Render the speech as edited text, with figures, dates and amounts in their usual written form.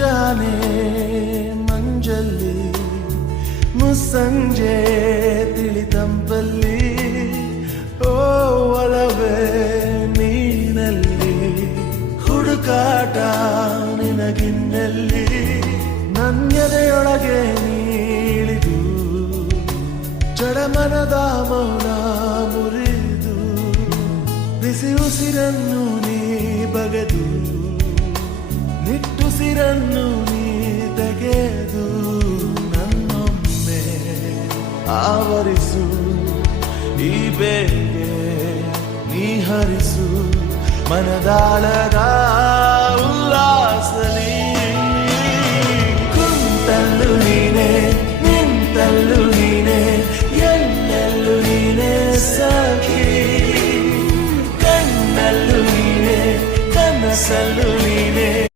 ಮುಂಜಾನೆ ಮಂಜಲ್ಲಿ ಮುಸ್ಸಂಜೆ ತಿಳಿತಂಪಲ್ಲಿ ಓ ಒಲವೇ ನೀನಲ್ಲಿ ಹುಡುಕಾಟ ನಿನಗಿನ್ನಲ್ಲಿ ನನ್ಯದೆಯೊಳಗೆ ನೀಳಿದು ಜಡಮನದ ಮೌನ ಮುರಿದು ಬಿಸಿ ಉಸಿರನ್ನು ನೀ ಬಗೆದು ನಿಟ್ಟುಸಿರನ್ನು ನೀ ತೆಗೆದು ನನ್ನೊಮ್ಮೆ ಆವರಿಸು ಈ ಬೇಗೆ ನೀ ಹರಿಸು ಮನದಾಳದ